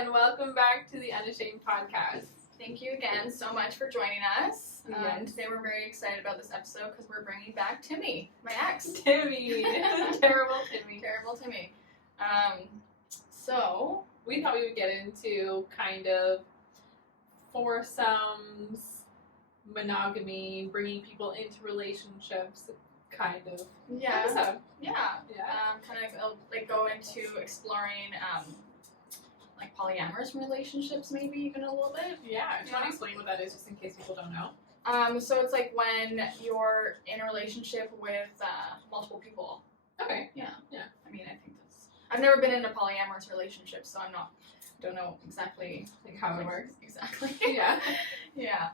and welcome back to the Unashamed Podcast. Thank you again so much for joining us. Yes. Today we're very excited about this episode because we're bringing back Timmy, my ex. Timmy. Terrible Timmy. Terrible Timmy. So, we thought we would get into kind of foursomes, monogamy, bringing people into relationships, kind of episode. Yeah. Kind of like go into exploring like polyamorous relationships, maybe even a little bit. Yeah, do you want to explain what that is, just in case people don't know? So it's like when you're in a relationship with multiple people. Okay. Yeah. I mean, I think that's. I've never been in a polyamorous relationship, so don't know exactly like how it works. Exactly. Yeah. Yeah.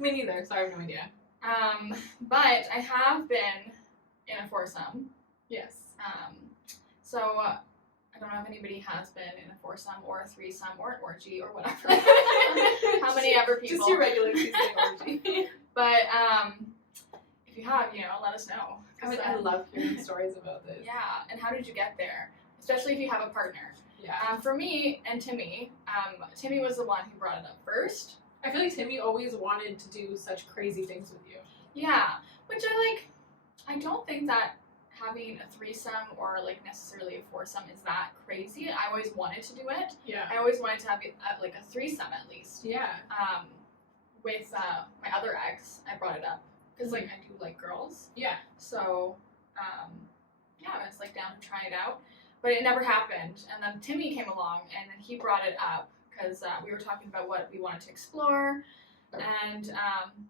Me neither, so I have no idea. But I have been in a foursome. Yes. So I don't know if anybody has been in a foursome or a threesome or an orgy or whatever. How many ever people? Just your regular Tuesday orgy. But if you have, let us know. I love hearing stories about this. Yeah, and how did you get there? Especially if you have a partner. Yeah. For me and Timmy, Timmy was the one who brought it up first. I feel like Timmy always wanted to do such crazy things with you. Yeah, which I don't think that having a threesome or like necessarily a foursome is that crazy. I always wanted to do it. Yeah. I always wanted to have like a threesome at least. Yeah. With my other ex, I brought it up because like I do like girls. Yeah. So, I was like down to try it out, but it never happened. And then Timmy came along and then he brought it up because we were talking about what we wanted to explore, and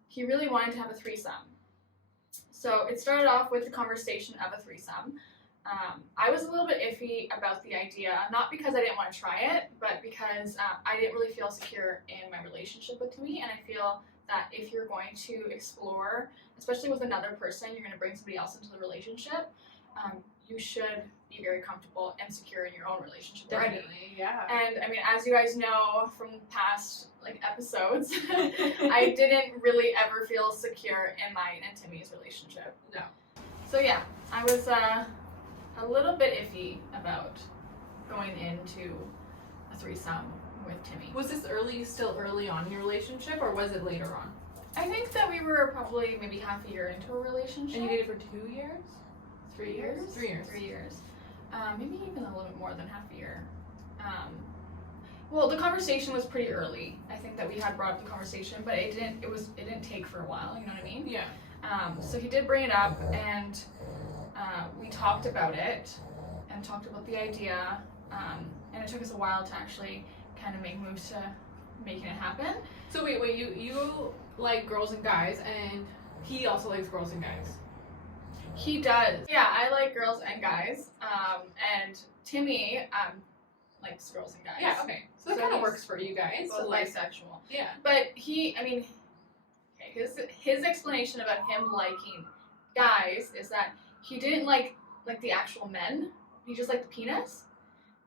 he really wanted to have a threesome. So it started off with the conversation of a threesome. I was a little bit iffy about the idea, not because I didn't want to try it, but because I didn't really feel secure in my relationship with Timmy, and I feel that if you're going to explore, especially with another person, you're going to bring somebody else into the relationship, you should be very comfortable and secure in your own relationship already. Definitely, yeah. And I mean, as you guys know from past episodes, I didn't really ever feel secure in mine and Timmy's relationship. No. So yeah, I was a little bit iffy about going into a threesome with Timmy. Was this still early on in your relationship, or was it later on? I think that we were probably maybe half a year into a relationship. And you dated for 2 years? 3 years? 3 years. 3 years. Maybe even a little bit more than half a year. Well, the conversation was pretty early. I think that we had brought up the conversation, but it didn't take for a while, you know what I mean? Yeah. So he did bring it up, and we talked about it, and talked about the idea, and it took us a while to actually kind of make moves to making it happen. So wait, you like girls and guys, and he also likes girls and guys. He does. Yeah, I like girls and guys. And Timmy likes girls and guys. Yeah, okay. So that kind of works for you guys. Both bisexual. Yeah. But his explanation about him liking guys is that he didn't like the actual men. He just liked the penis.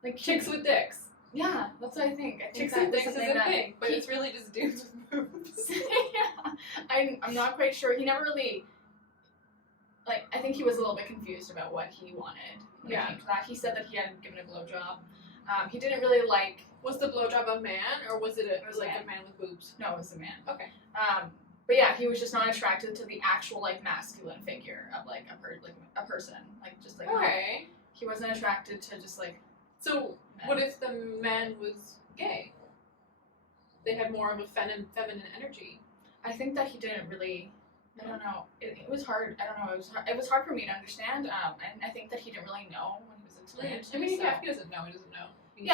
Like chicks with dicks. Yeah, that's what I think. I think chicks that with dicks is a thing, but it's really just dudes with boobs. Yeah. I'm not quite sure. He never really. I think he was a little bit confused about what he wanted when it came to that. He said that he hadn't given a blowjob. He didn't really like... Was the blowjob a man, or was it a man. man with boobs? No, it was a man. Okay. But yeah, he was just not attracted to the actual, masculine figure of, a person. Okay. He wasn't attracted to just, So, men. what if the man was gay? They had more of a feminine energy. I think that he didn't really... I don't know. It was hard. I don't know. It was hard for me to understand. And I think that he didn't really know when he was explaining it to me. If he doesn't know, he doesn't know. He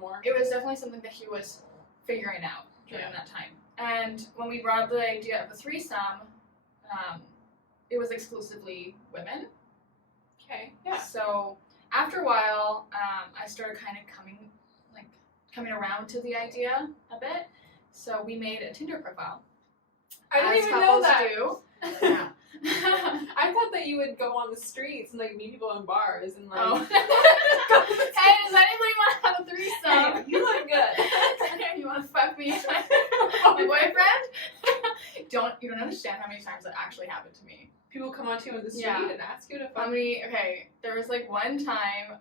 more. It was definitely something that he was figuring out during that time. And when we brought up the idea of a threesome, it was exclusively women. Okay. Yeah. So after a while, I started kind of coming around to the idea a bit. So we made a Tinder profile. I didn't even know that. Yeah. I thought that you would go on the streets and meet people in bars and Hey, does anybody want to have a threesome? Hey, you look good. You want to fuck me? My boyfriend? You don't understand how many times that actually happened to me. People come on to you in the street and ask you to fuck. There was one time,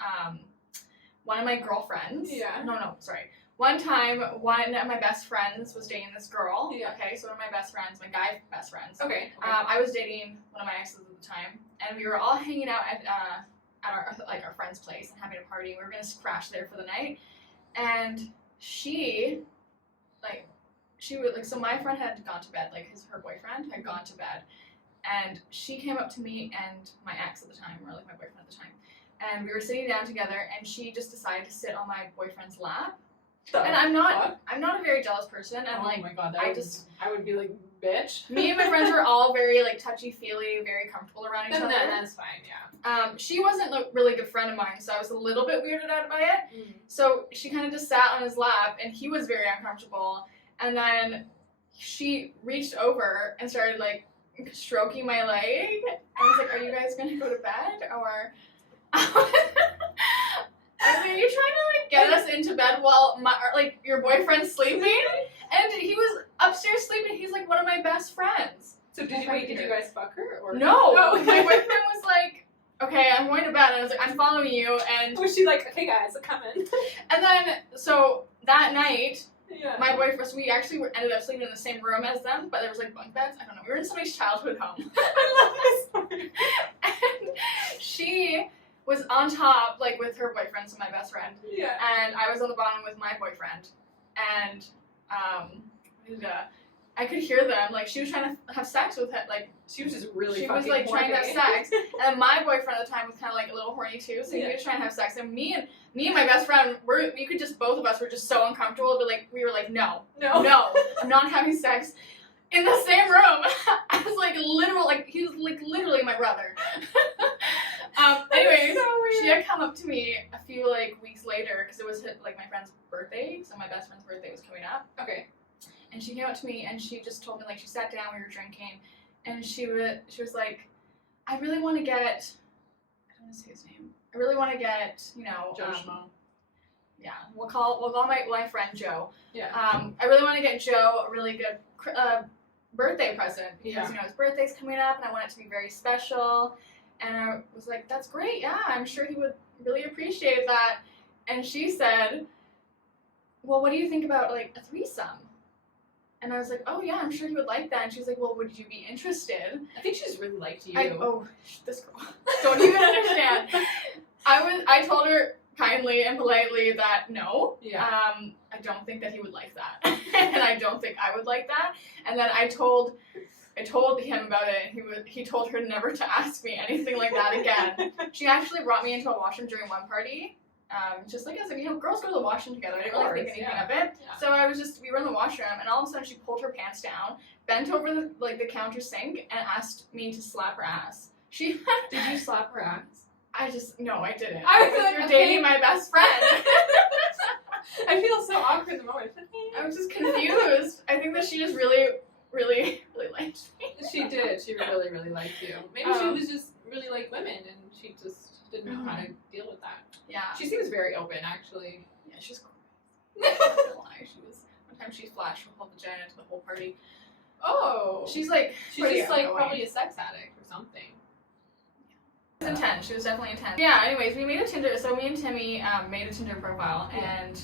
one of my girlfriends. Yeah. No, sorry. one time, one of my best friends was dating this girl. Yeah. Okay, so one of my best friends, my guy best friends. Okay. I was dating one of my exes at the time, and we were all hanging out at our friend's place and having a party. We were gonna crash there for the night, and she so my friend had gone to bed, like her boyfriend had gone to bed, and she came up to me and my ex at the time, or like my boyfriend at the time, and we were sitting down together, and she just decided to sit on my boyfriend's lap. And I'm not a very jealous person, and oh my god, I would be like, bitch. Me and my friends were all very like touchy-feely, very comfortable around each other. That's fine, yeah. She wasn't a really good friend of mine, so I was a little bit weirded out by it. So she kind of just sat on his lap, and he was very uncomfortable. And then she reached over and started like stroking my leg. I was like, "Are you guys gonna go to bed, or?" I mean, are you trying to like get us into bed while your boyfriend's sleeping? And he was upstairs sleeping. He's like one of my best friends. So did you guys fuck her or no? Oh. My boyfriend was like, "Okay, I'm going to bed," and I was like, "I'm following you." And was she like, "Okay, guys, I'm coming"? And then so that night, yeah. my boyfriend. So we actually ended up sleeping in the same room as them, but there was like bunk beds. I don't know. We were in somebody's childhood home. I love this story. And she was on top, like with her boyfriend, so my best friend. Yeah. And I was on the bottom with my boyfriend, and I could hear them, like she was trying to have sex with him, like she was just really. She fucking was like horny. trying to have sex, and my boyfriend at the time was kind of like a little horny too, so he was trying to have sex, and me and my best friend, we could just, both of us were just so uncomfortable, but like we were like, no, I'm not having sex in the same room. I was like literal, like he was like literally my brother. Anyways, so she had come up to me a few like weeks later because it was like my friend's birthday, so my best friend's birthday was coming up. Okay. And she came up to me and she just told me, like, she sat down, we were drinking, and she was like, I really want to get, I don't want to say his name. I really want to get, you know, Joe Schmo. Yeah, we'll call my friend Joe. Yeah. I really want to get Joe a really good birthday present because you know his birthday's coming up and I want it to be very special. And I was like, that's great, yeah, I'm sure he would really appreciate that. And she said, well, what do you think about like a threesome? And I was like, oh yeah, I'm sure he would like that. And she was like, well, would you be interested? I think she just really liked you. This girl. Don't even understand. I told her kindly and politely that no. Yeah. I don't think that he would like that. And I don't think I would like that. And then I told him about it, and he told her never to ask me anything like that again. She actually brought me into a washroom during one party. Just like as you know, girls go to the washroom together. I didn't really think anything of it. Yeah. So we were in the washroom, and all of a sudden she pulled her pants down, bent over the counter sink, and asked me to slap her ass. Did you slap her ass? No, I didn't. I was like, you're dating my best friend. I feel so awkward in the moment. I was just confused. I think that she just really, really, really liked me. She did. She really, really liked you. Maybe she was just really like women, and she just didn't know how to deal with that. Yeah. She seems very open, actually. Yeah, she's cool. I'm not gonna lie. One time she flashed her whole vagina to the whole party. Oh. She's just like probably a sex addict or something. She was intense. She was definitely intense. Yeah, anyways, we made a Tinder, so me and Timmy made a Tinder profile, and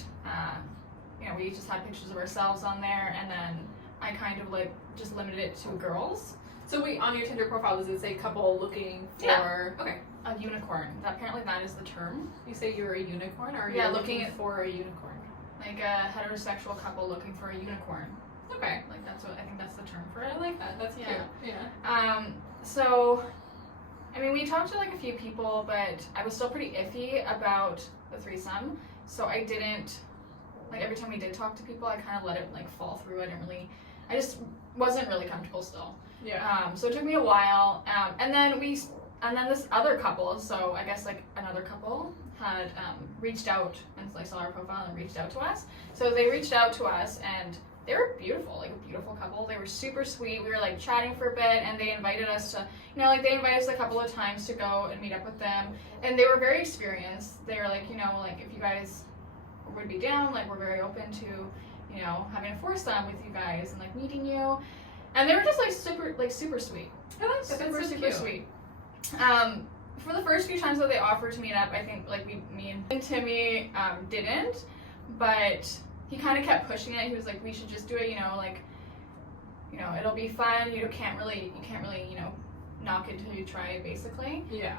you know, we just had pictures of ourselves on there, and then I kind of like just limited it to girls. So on your Tinder profile, does it say couple looking for? Yeah. Okay. A unicorn. Apparently that is the term. You say you're a unicorn, or yeah, looking for a unicorn? Like a heterosexual couple looking for a unicorn. Okay. Like I think that's the term for it. I like that. That's cute. Yeah. So, I mean, we talked to like a few people, but I was still pretty iffy about the threesome. So I didn't, like every time we did talk to people, I kind of let it like fall through. I just wasn't really comfortable still. Yeah. So it took me a while. And then this other couple, so I guess like another couple had reached out and like saw our profile and reached out to us. So they reached out to us and they were beautiful, like a beautiful couple. They were super sweet. We were like chatting for a bit, and they invited us to, you know, like they invited us a couple of times to go and meet up with them. And they were very experienced. They were like, you know, like if you guys would be down, like we're very open to, you know, having a foursome with you guys and like meeting you. And they were just like super sweet. I like that. Super, That's so super cute. sweet. For the first few times that they offered to meet up, I think like me and Timmy didn't, but he kind of kept pushing it. He was like, we should just do it, like, it'll be fun. You can't really, knock it till you try it, basically. Yeah.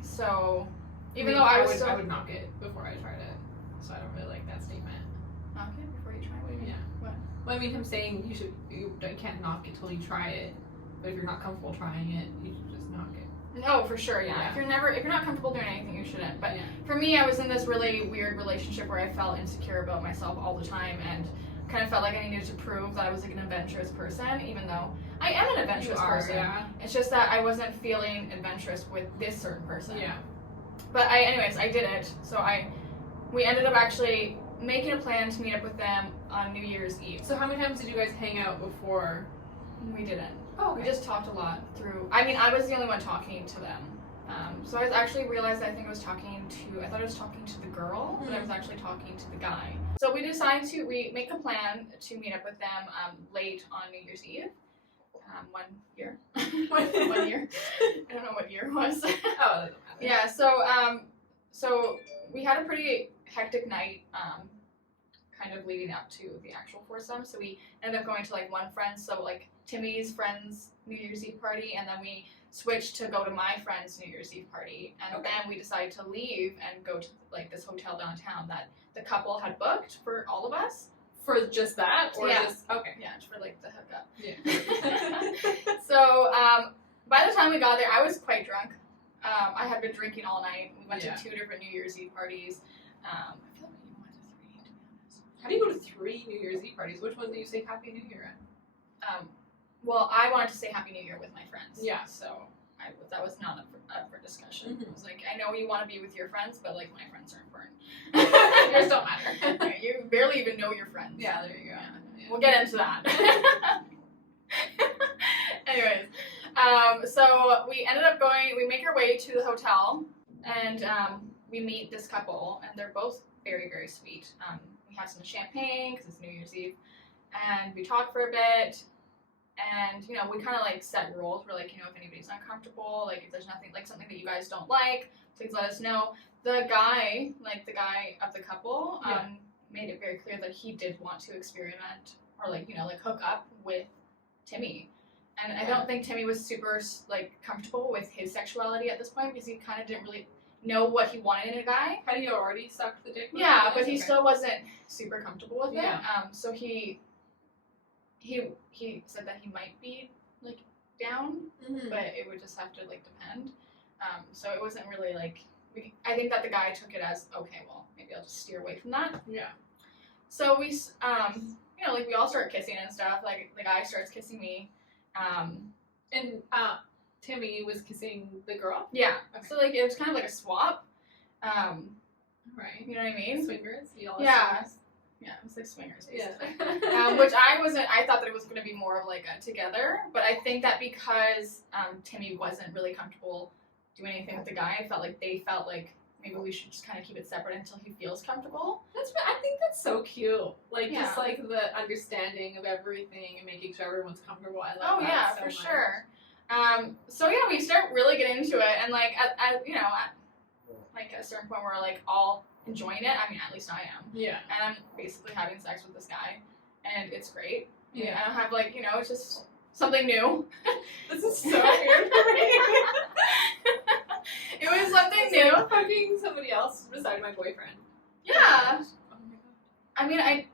So, even though I would knock it before I tried it. So I don't really like that statement. Knock it before you try it? What do you mean? Yeah. What? Well, I mean, him saying you can't knock it till you try it. But if you're not comfortable trying it, you should just knock it. No, for sure, yeah. If you're not comfortable doing anything, you shouldn't. But for me, I was in this really weird relationship where I felt insecure about myself all the time and kind of felt like I needed to prove that I was like an adventurous person, even though I am an adventurous person. Yeah. It's just that I wasn't feeling adventurous with this certain person. Yeah. But I did it. So we ended up actually making a plan to meet up with them on New Year's Eve. So how many times did you guys hang out before? We didn't. Oh, okay. We just talked a lot through. I mean, I was the only one talking to them. So I actually realized I thought I was talking to the girl, but I was actually talking to the guy. So we decided we make a plan to meet up with them late on New Year's Eve. 1 year. 1 year. I don't know what year it was. Oh, that doesn't matter. Yeah, so we had a pretty hectic night kind of leading up to the actual foursome. So we ended up going to like one friend, so like Timmy's friend's New Year's Eve party, and then we switched to go to my friend's New Year's Eve party, and then we decided to leave and go to like this hotel downtown that the couple had booked for all of us. For just that, or just okay? Yeah, for like the hookup. Yeah. So by the time we got there, I was quite drunk. I had been drinking all night. We went to 2 different New Year's Eve parties. I feel like we even went to 3, to be honest. How do you go to 3 New Year's Eve parties? Which one do you say Happy New Year at? Well, I wanted to say Happy New Year with my friends. Yeah. So that was not up for discussion. Mm-hmm. It was like, I know you want to be with your friends, but like my friends are important. Yours don't matter. You barely even know your friends. Yeah, there you go. Yeah. We'll get into that. Anyways, so we ended up we make our way to the hotel, and we meet this couple, and they're both very, very sweet. We have some champagne, because it's New Year's Eve, and we talk for a bit, and, we kind of, like, set rules. We're like, if anybody's uncomfortable, like, if there's nothing, like, something that you guys don't like, please let us know. The guy of the couple, made it very clear that he did want to experiment or, like, hook up with Timmy. And I don't think Timmy was super, like, comfortable with his sexuality at this point because he kind of didn't really know what he wanted in a guy. Had he already sucked the dick? Yeah, but he still wasn't super comfortable with it. So he said that he might be, like, down, but it would just have to, like, depend. So it wasn't really, like, I think that the guy took it as, okay, well, maybe I'll just steer away from that. Yeah. So we, like, we all start kissing and stuff. Like, the guy starts kissing me. And Timmy was kissing the girl? Yeah. Okay. So, like, it was kind of like a swap. Right. You know what I mean? Swingers? Yeah. Yeah, it was like swingers, basically. Yeah. Which I thought that it was going to be more of like a together, but I think that because Timmy wasn't really comfortable doing anything with the guy, I felt like they felt like maybe we should just kind of keep it separate until he feels comfortable. I think that's so cute. Like, just like the understanding of everything and making sure everyone's comfortable. I love that yeah, so for much. sure. So yeah, we start really getting into it, and like at like a certain point we're like all enjoying it. I mean, at least I am. Yeah. And I'm basically having sex with this guy, and it's great. Yeah. And I have like, it's just something new. This is so weird for me. It was something new. Like fucking somebody else beside my boyfriend. Yeah. Oh my god. I mean, I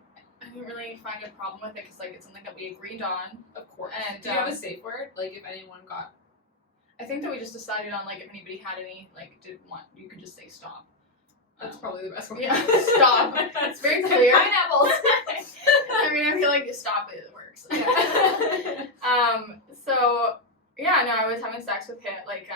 didn't really find a problem with it because like it's something that we agreed on. Of course. And do you have a safe word? Like if anyone got. I think that we just decided on like if anybody had any like didn't want, you could just say stop. That's probably the best one. Yeah, stop. It's very clear. Pineapples. I mean, I feel like stop it works. Yeah. So yeah, no, I was having sex with him, like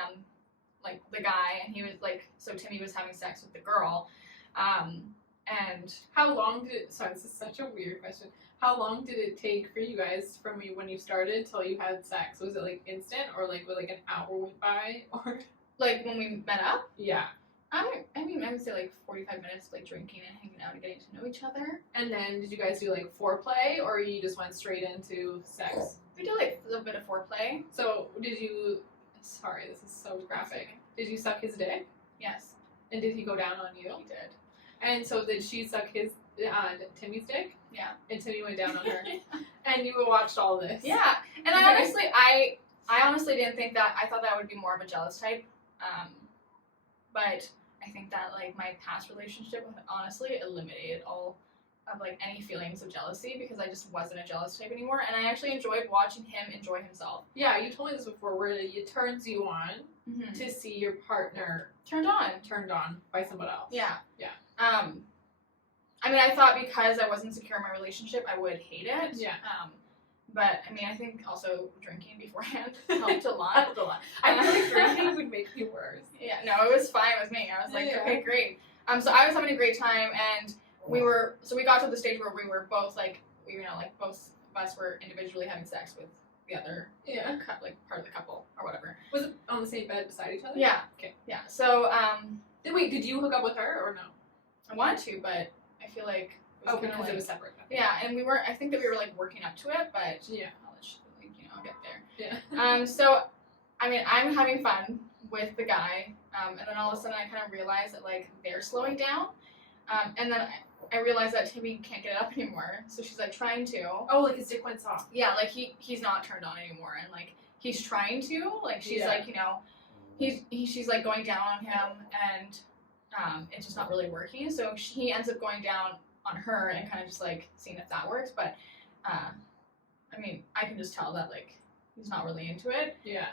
the guy, and he was like, so Timmy was having sex with the girl, and how long did it? Sorry, this is such a weird question. How long did it take for you guys from when you started till you had sex? Was it like instant, or like an hour went by, or like when we met up? Yeah. I mean, I would say like 45 minutes, like drinking and hanging out and getting to know each other. And then did you guys do like foreplay, or you just went straight into sex? We did like a little bit of foreplay. So did you? Sorry, this is so graphic. Did you suck his dick? Yes. And did he go down on you? He did. And so did she suck his Timmy's dick, Yeah. and Timmy went down on her, and you watched all this. Yeah, and I honestly didn't think that. I thought that would be more of a jealous type, but I think that like my past relationship honestly eliminated all of like any feelings of jealousy because I just wasn't a jealous type anymore, and I actually enjoyed watching him enjoy himself. Yeah, you told me this before, where it turns you on to see your partner turned on by someone else. Yeah. Yeah. I mean, I thought because I wasn't secure in my relationship, I would hate it. Yeah. But I mean, I think also drinking beforehand helped a lot. Helped a lot. I feel like drinking would make me worse. Yeah, no, it was fine with me. I was like, okay, great. So I was having a great time, and we got to the stage where we were both like, both of us were individually having sex with the other, like part of the couple or whatever. Was it on the same bed beside each other? Yeah. Okay. Yeah. So did you hook up with her or no? I wanted to, but I feel like because it was separate. Yeah, and we weren't. I think that we were like working up to it, but yeah, I'll get there. Yeah. So, I mean, I'm having fun with the guy, and then all of a sudden I kind of realized that like they're slowing down, and then I realized that Timmy can't get it up anymore. So she's like trying to. Oh, like his dick went soft. Yeah, like he's not turned on anymore, and like he's trying to. Like she's like she's like going down on him, and it's just not really working. So he ends up going down on her and kind of just like seeing if that works. But I mean, I can just tell that like he's not really into it. Yeah.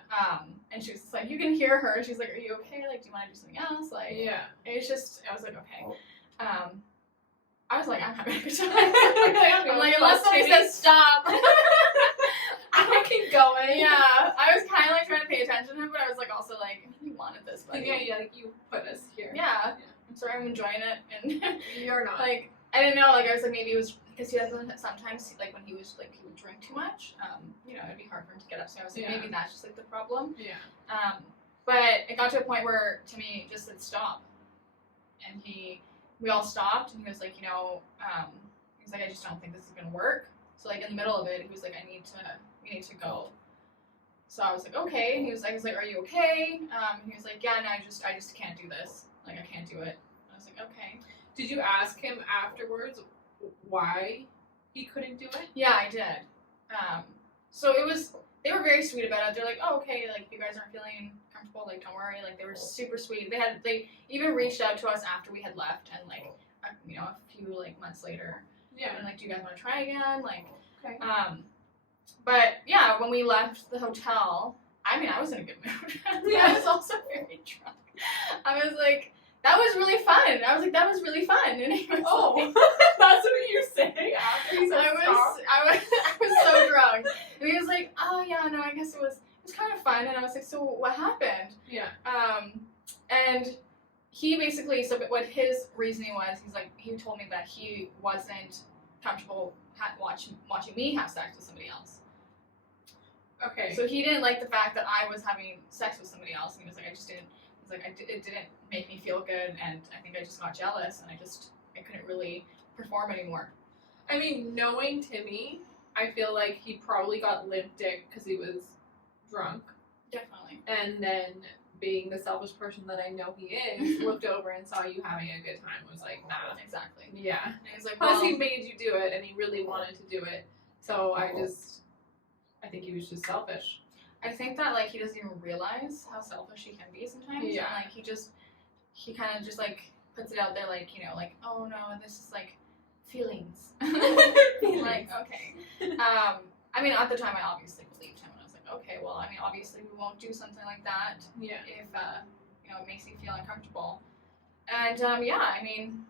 And she was just like, you can hear her. She's like, are you okay? Like, do you want to do something else? Like, yeah. It's just, I was like, okay. I was like, I'm having a good time. I'm like, unless somebody says stop. I keep going. Yeah. I was kind of like trying to pay attention to him, but I was like also like, you wanted this, buddy. Yeah, like you put us here. Yeah. I'm sorry, I'm enjoying it. And you're not. Like, I didn't know, like, I was like, maybe it was because he doesn't sometimes, like, when he was, like, he would drink too much, it'd be hard for him to get up, so I was like, maybe that's just, like, the problem. Yeah. But it got to a point where Timmy just said stop, and we all stopped, and he was like, he's like, I just don't think this is gonna work, so, like, in the middle of it, he was like, we need to go. So I was like, okay, and he was like, are you okay? And he was like, yeah, no, I just can't do this, like, I can't do it. I was like, okay. Did you ask him afterwards why he couldn't do it? Yeah, I did. So they were very sweet about it. They're like, oh, okay, like, you guys aren't feeling comfortable, like, don't worry. Like, they were super sweet. They even reached out to us after we had left, and, like, a few, like, months later. Yeah. And, like, do you guys want to try again? Like, okay. But, yeah, when we left the hotel, I mean, I was in a good mood. I was also very drunk. I was like, that was really fun. I was like, that was really fun. And he was like, that's what you're saying after he said I was so drunk. And he was like, oh yeah, no, I guess it was kind of fun. And I was like, so what happened? Yeah. And he basically, so what his reasoning was, he told me that he wasn't comfortable watching me have sex with somebody else. Okay. So he didn't like the fact that I was having sex with somebody else, and he was like, it didn't make me feel good, and I think I just got jealous, and I couldn't really perform anymore. I mean, knowing Timmy, I feel like he probably got limp dick because he was drunk. Definitely. And then, being the selfish person that I know he is, looked over and saw you having a good time, was like, nah. Exactly. Yeah. And he's like, plus he made you do it, and he really wanted to do it, so I think he was just selfish. I think that, like, he doesn't even realize how selfish he can be sometimes. Yeah. And, like, he kind of just, like, puts it out there, like, like, oh, no, this is, like, feelings. Like, okay. I mean, at the time, I obviously believed him, and I was like, okay, well, I mean, obviously, we won't do something like that if, it makes you feel uncomfortable. And, I mean,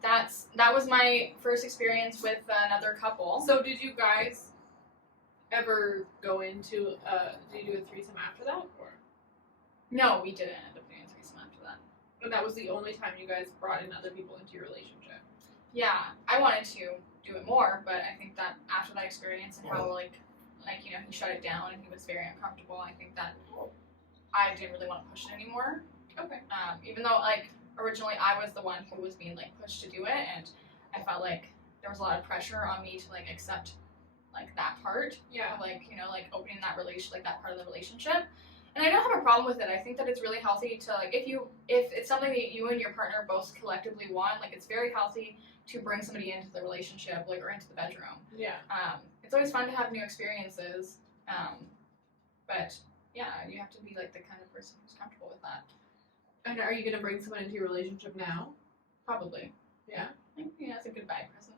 that was my first experience with another couple. So, did you guys ever go into did you do a threesome after that, or? No, we didn't end up doing a threesome after that. And that was the only time you guys brought in other people into your relationship. Yeah, I wanted to do it more, but I think that after that experience and how he shut it down and he was very uncomfortable, I think that I didn't really want to push it anymore. Okay. Even though, like, originally I was the one who was being, like, pushed to do it, and I felt like there was a lot of pressure on me to, like, accept, like, that part. Yeah. Of, like, like, opening that that part of the relationship. And I don't have a problem with it. I think that it's really healthy to, like, if it's something that you and your partner both collectively want, like, it's very healthy to bring somebody into the relationship, like, or into the bedroom. Yeah. It's always fun to have new experiences. But yeah, you have to be like the kind of person who's comfortable with that. And are you gonna bring someone into your relationship now? Probably. Yeah. I think that's a goodbye present.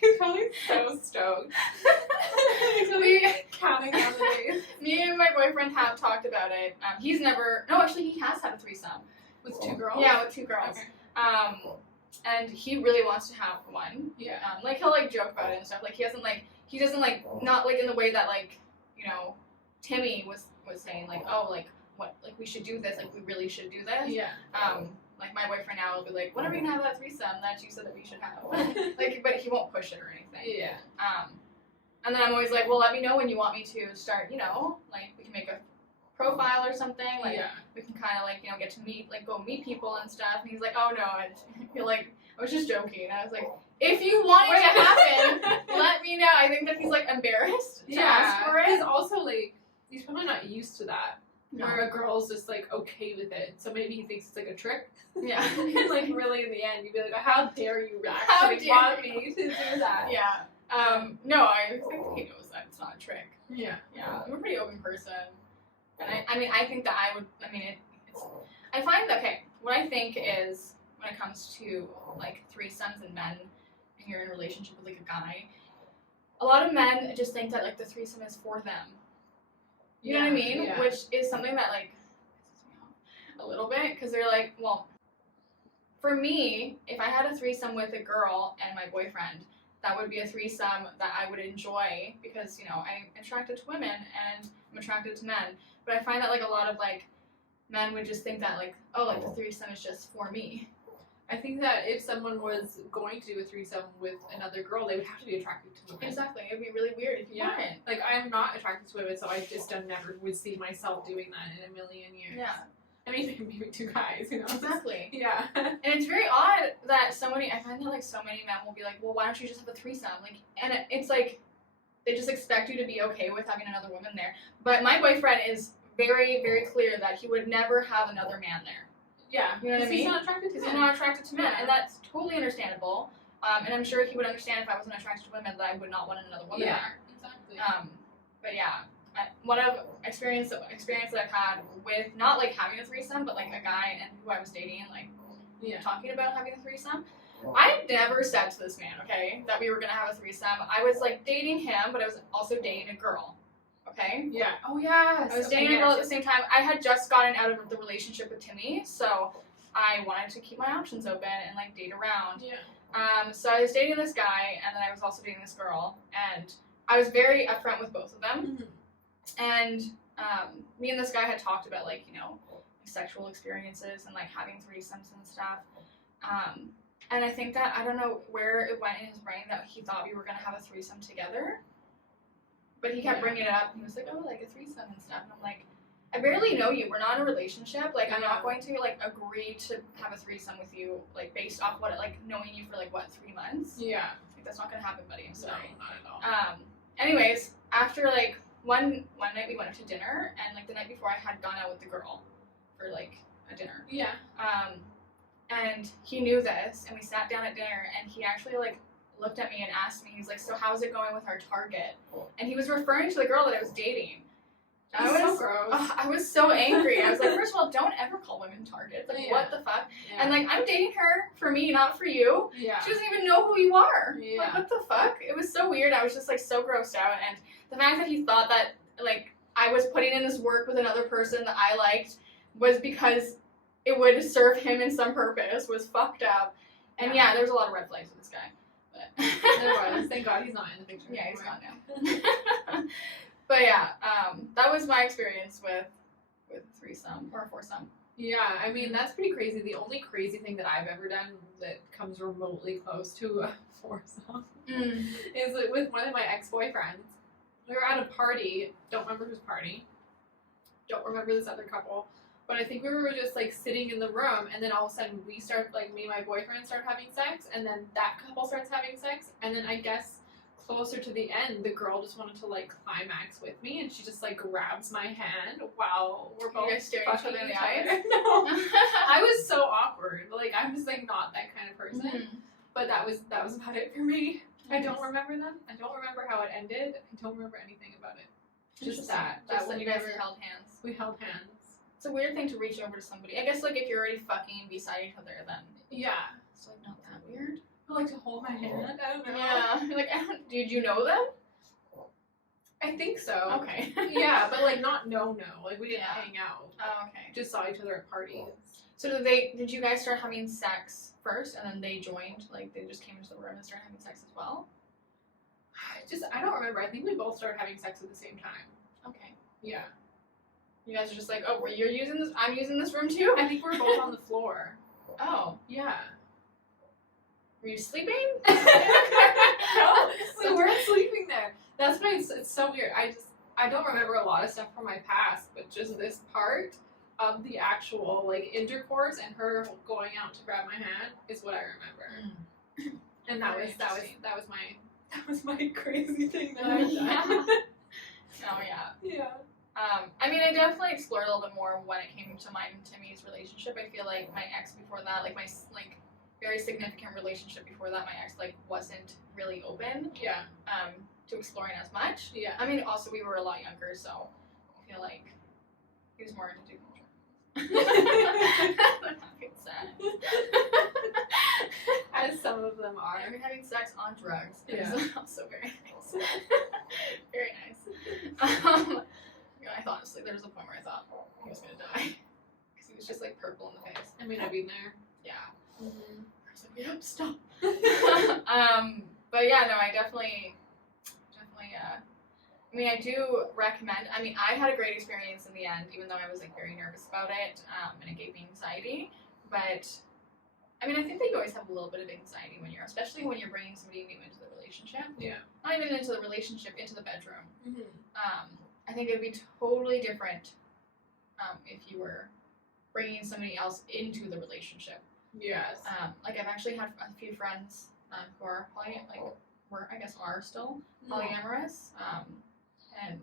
He's probably so stoked. He's really counting down the days. Me and my boyfriend have talked about it. He's never. No, actually, he has had a threesome With 2 girls. Yeah, with 2 girls. Okay. And he really wants to have one. Yeah. Like he'll like joke about it and stuff. Like he doesn't not like in the way that like, you know, Timmy was saying like, oh, like what, like we should do this, like we really should do this. Yeah. Like my boyfriend now will be like, when are we gonna have that threesome that you said that we should have? Like, but he won't push it or anything. Yeah. And then I'm always like, well, let me know when you want me to start. You know, like we can make a profile or something. Like we can kind of like, you know, get to meet, like go meet people and stuff. And he's like, oh no, I feel like I was just joking. And I was like, if you want it to happen, let me know. I think that he's like embarrassed to ask for it. He's also like, he's probably not used to that. No. Where a girl's just like okay with it, so maybe he thinks it's like a trick. Yeah. And like really in the end, you'd be like, how dare you actually want me to do that? Yeah. No, I think he knows that it's not a trick. Yeah. Yeah. I'm a pretty open person, and I mean, I think that I find that, okay, what I think is when it comes to like threesomes and men, and you're in a relationship with like a guy, a lot of men just think that like the threesome is for them. You know what I mean? Yeah. Which is something that like pisses me off a little bit, because they're like, well, for me, if I had a threesome with a girl and my boyfriend, that would be a threesome that I would enjoy because, you know, I'm attracted to women and I'm attracted to men. But I find that like a lot of like men would just think that like, oh, like the threesome is just for me. I think that if someone was going to do a threesome with another girl, they would have to be attracted to women. Exactly. It'd be really weird if you weren't. Like, I'm not attracted to women, so I just never would see myself doing that in a million years. Yeah. I mean, maybe 2 guys, you know? Exactly. Yeah. And it's very odd that I find that like so many men will be like, well, why don't you just have a threesome? Like, and it's like, they just expect you to be okay with having another woman there. But my boyfriend is very, very clear that he would never have another man there. Yeah. You know what I mean? He's not attracted to men. He's not attracted to men, Yeah. and that's totally understandable. And I'm sure he would understand if I wasn't attracted to women that I would not want another woman there. Exactly. But yeah, one of experience that I've had with not like having a threesome, but like a guy and who I was dating, like talking about having a threesome. I never said to this man, okay, that we were gonna have a threesome. I was like dating him, but I was also dating a girl. Okay? Yeah. Oh, yes. I was dating a girl at the same time. I had just gotten out of the relationship with Timmy, so I wanted to keep my options open and like date around. Yeah. So I was dating this guy, and then I was also dating this girl, and I was very upfront with both of them. Mm-hmm. And me and this guy had talked about like, you know, sexual experiences and like having threesomes and stuff. And I think that I don't know where it went in his brain that he thought we were gonna have a threesome together. But he kept bringing it up. He was like, oh, like a threesome and stuff. And I'm like, I barely know you. We're not in a relationship. Like, I'm not going to, like, agree to have a threesome with you, like, based off what, like, knowing you for, like, what, 3 months? Yeah. Like, that's not going to happen, buddy. I'm sorry. No, not at all. Anyways, after, like, one night we went out to dinner, and, like, the night before I had gone out with the girl for, like, a dinner. Yeah. And he knew this, and we sat down at dinner, and he actually, like, looked at me and asked me, he's like, so how's it going with our target? And he was referring to the girl that I was dating. I was so gross. I was so angry. I was like, first of all, don't ever call women targets. Like, what the fuck? Yeah. And like, I'm dating her for me, not for you. Yeah. She doesn't even know who you are. Yeah. Like, what the fuck? It was so weird. I was just like so grossed out. And the fact that he thought that like I was putting in this work with another person that I liked was because it would serve him in some purpose was fucked up. And yeah, there was a lot of red flags with this guy. There was. Thank God he's not in the picture. Yeah, he's gone now. But yeah, that was my experience with threesome or foursome. Yeah, I mean that's pretty crazy. The only crazy thing that I've ever done that comes remotely close to a foursome is with one of my ex-boyfriends. We were at a party. Don't remember whose party. Don't remember this other couple. But I think we were just like sitting in the room, and then all of a sudden me and my boyfriend start having sex, and then that couple starts having sex, and then I guess closer to the end, the girl just wanted to like climax with me, and she just like grabs my hand while we're both staring each other in the eyes. No, I was so awkward. Like I'm just like not that kind of person. Mm-hmm. But that was about it for me. Nice. I don't remember them. I don't remember how it ended. I don't remember anything about it. Just that. Just that you guys held hands. We held hands. It's a weird thing to reach over to somebody. I guess like if you're already fucking beside each other, then Yeah. it's like not that weird. I like to hold my hand. I don't know. Yeah. Like did you know them? I think so. Okay. Yeah, but like not no. Like we didn't Yeah. hang out. Oh, okay. Just saw each other at parties. So did you guys start having sex first and then they joined? Like they just came into the room and started having sex as well? I don't remember. I think we both started having sex at the same time. Okay. Yeah. You guys are just like, oh, you're using this. I'm using this room too. I think we're both on the floor. Oh. Yeah. Were you sleeping? No, we weren't sleeping there. That's why it's so weird. I don't remember a lot of stuff from my past, but just this part of the actual like intercourse and her going out to grab my hand is what I remember. And that was my crazy thing that I've done. Oh yeah. Yeah. I mean, I definitely explored a little bit more when it came to mine and Timmy's relationship. I feel like my ex before that, like my very significant relationship before that, my ex wasn't really open. Yeah. To exploring as much. Yeah. I mean, also we were a lot younger, so I feel like he was more into having sex. As some of them are. We're having sex on drugs. Yeah. It's also very nice. Very nice. I thought, honestly, there was a point where I thought he was gonna die because he was just like purple in the face. I mean, I've been there. Yeah. Mm-hmm. I was like, we have to stop. But yeah, no, I definitely. I mean, I do recommend. I mean, I had a great experience in the end, even though I was like very nervous about it, and it gave me anxiety. But I mean, I think that you always have a little bit of anxiety especially when you're bringing somebody new into the relationship. Yeah. Not even into the relationship, into the bedroom. Mm-hmm. I think it'd be totally different if you were bringing somebody else into the relationship. Yes. Like I've actually had a few friends who are are still polyamorous. And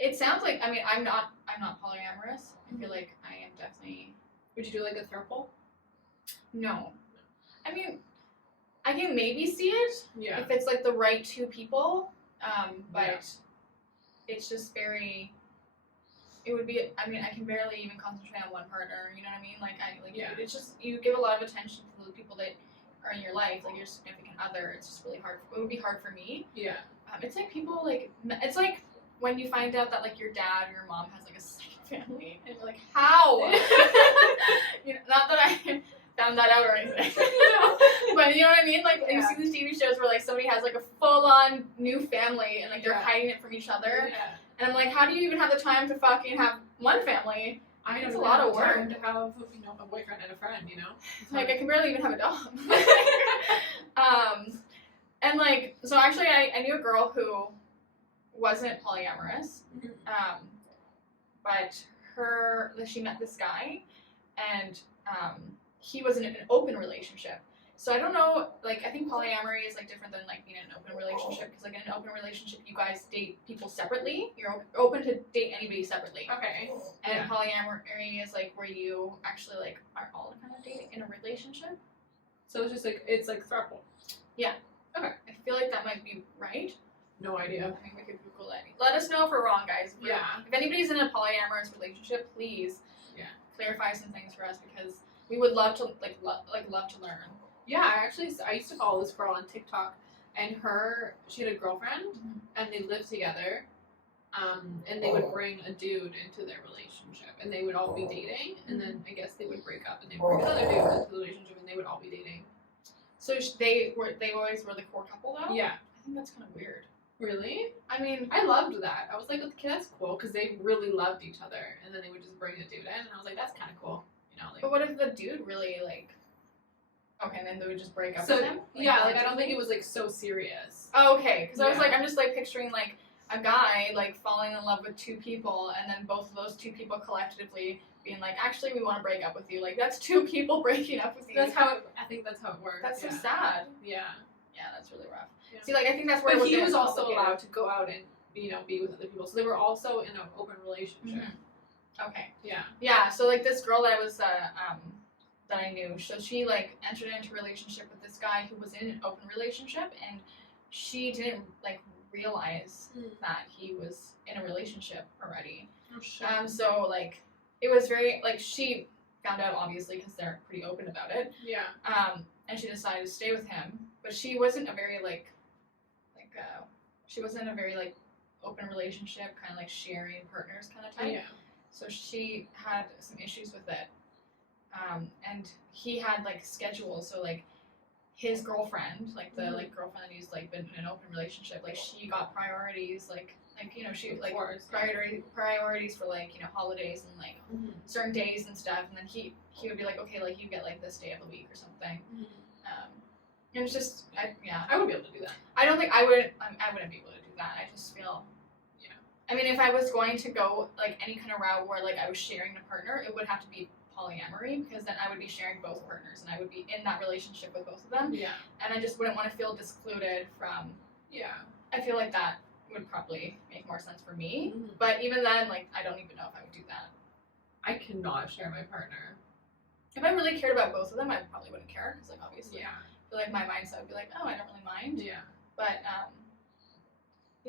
it sounds like, I mean, I'm not polyamorous. I feel like I am definitely. Would you do like a throuple? No. I mean, I can maybe see it. Yeah. If it's like the right two people. But it's just very. It would be. I mean, I can barely even concentrate on one partner. You know what I mean? It's just you give a lot of attention to the people that are in your life, like your significant other. It's just really hard. It would be hard for me. Yeah. It's like people like. It's like when you find out that like your dad or your mom has like a second family, and you're like, how? Not that I found that out or anything. But you know what I mean? Like you see these TV shows where like somebody has like a full-on new family and like they're hiding it from each other. Yeah. And I'm like, how do you even have the time to fucking have one family? I know it's a lot of work to have a boyfriend and a friend. Like I can barely even have a dog. And like so actually I knew a girl who wasn't polyamorous. But she met this guy and he was in an open relationship. So I don't know, like I think polyamory is like different than like being in an open relationship because like in an open relationship you guys date people separately. You're open to date anybody separately. Okay. And polyamory is like where you actually like are all kind of dating in a relationship. So it's just like throuple. Yeah. Okay. I feel like that might be right. No idea. I think we could Google it. Let us know if we're wrong, guys. If anybody's in a polyamorous relationship, please clarify some things for us because we would love to love to learn. Yeah, I used to follow this girl on TikTok, and she had a girlfriend, and they lived together, and they would bring a dude into their relationship, and they would all be dating, and then I guess they would break up, and they would bring another dude into the relationship, and they would all be dating. So they always were the core couple though? Yeah. I think that's kind of weird. Really? I mean, I loved that. I was like, okay, that's cool, because they really loved each other, and then they would just bring a dude in, and I was like, that's kind of cool, But what if the dude really like? Okay, and then they would just break up with him? I don't think it was, like, so serious. Oh, okay. Because I was like, I'm just, like, picturing, like, a guy, like, falling in love with two people, and then both of those two people collectively being like, actually, we want to break up with you. Like, that's two people breaking up with you. I think that's how it works. That's so sad. Yeah. Yeah, that's really rough. Yeah. See, like, I think that's where But he was also allowed to go out and, you know, be with other people. So they were also in an open relationship. Mm-hmm. Okay. Yeah. Yeah, so, like, this girl that was, that I knew, so she, like, entered into a relationship with this guy who was in an open relationship, and she didn't, like, realize that he was in a relationship already. Oh, shit. So, like, it was very, like, she found out, obviously, because they're pretty open about it. Yeah. And she decided to stay with him, but she wasn't a very, she wasn't a very, like, open relationship, kind of, like, sharing partners kind of type. Yeah. So she had some issues with it. And he had, like, schedules, so, like, his girlfriend, like, the, like, girlfriend who's, like, been in an open relationship, like, she got priorities, like, you know, she, like, priorities for, like, you know, holidays and, like, certain days and stuff, and then he would be like, okay, like, you get, like, this day of the week or something. And it's just, I wouldn't be able to do that. I don't think I wouldn't be able to do that. I just feel, I mean, if I was going to go, like, any kind of route where, like, I was sharing a partner, it would have to be polyamory, because then I would be sharing both partners, and I would be in that relationship with both of them. Yeah. And I just wouldn't want to feel discluded from, I feel like that would probably make more sense for me. But even then, like, I don't even know if I would do that. I cannot share my partner. If I really cared about both of them, I probably wouldn't care, because, like, obviously, I feel like my mindset would be like, oh, I don't really mind. Yeah. But,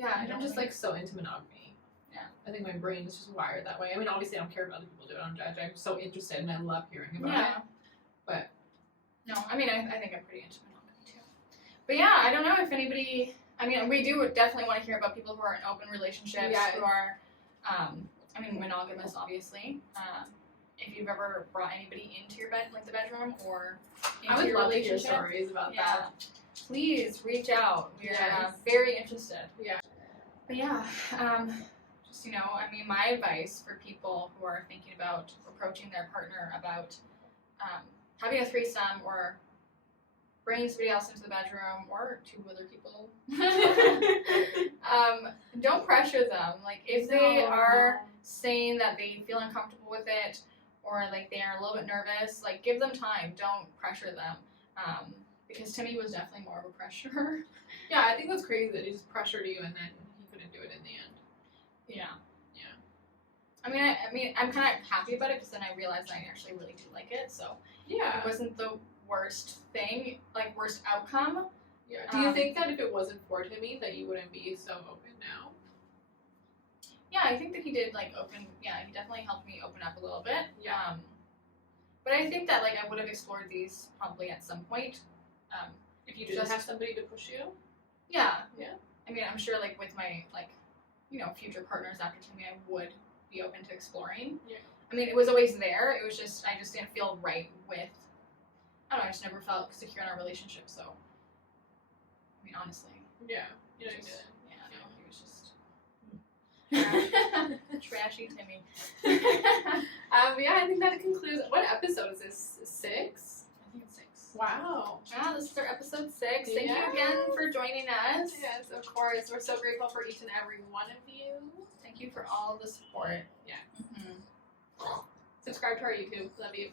I'm just, like, so into monogamy. Yeah. I think my brain is just wired that way. I mean, obviously, I don't care if other people do it. I don't judge. I'm so interested, and I love hearing about it. But no, I mean, I think I'm pretty into monogamy too. But yeah, I don't know if anybody. I mean, we do definitely want to hear about people who are in open relationships, who are, I mean, monogamous, obviously. If you've ever brought anybody into your bed, like the bedroom, or into your love relationship, to hear stories about that. Please reach out. We're Yes. very interested. Yeah. But yeah, just, you know, I mean, my advice for people who are thinking about approaching their partner about having a threesome or bringing somebody else into the bedroom or two other people, don't pressure them. Like, if they are saying that they feel uncomfortable with it, or, like, they are a little bit nervous, like, give them time. Don't pressure them. Because Timmy was definitely more of a pressure. Yeah, I think that's crazy that he just pressured you and then he couldn't do it in the end. Yeah. I mean, I'm kind of happy about it, because then I realized I actually really do like it. So Yeah. it wasn't the worst thing, like, worst outcome. Yeah. Do you think that if it wasn't for Timmy, that you wouldn't be so open now? Yeah, I think that he did, like, he definitely helped me open up a little bit. Yeah. But I think that, like, I would have explored these probably at some point. If you didn't have somebody to push you? Yeah. Yeah. I mean, I'm sure, like, with my, like, you know, future partners after Timmy, I would be open to exploring. Yeah. I mean, it was always there. It was just, I just didn't feel right with, I don't know, I just never felt secure in our relationship, so. I mean, honestly. Yeah. You know, Just, you did. no, he was just trashy Timmy. Yeah, I think that concludes. What episode is this? 6? I think it's 6. Wow. Yeah, this is our episode 6. Thank you Yes. again for joining us. Yes, of course. We're so grateful for each and every one of you. Thank you for all the support. Yeah. Mm-hmm. Subscribe to our YouTube. Love you.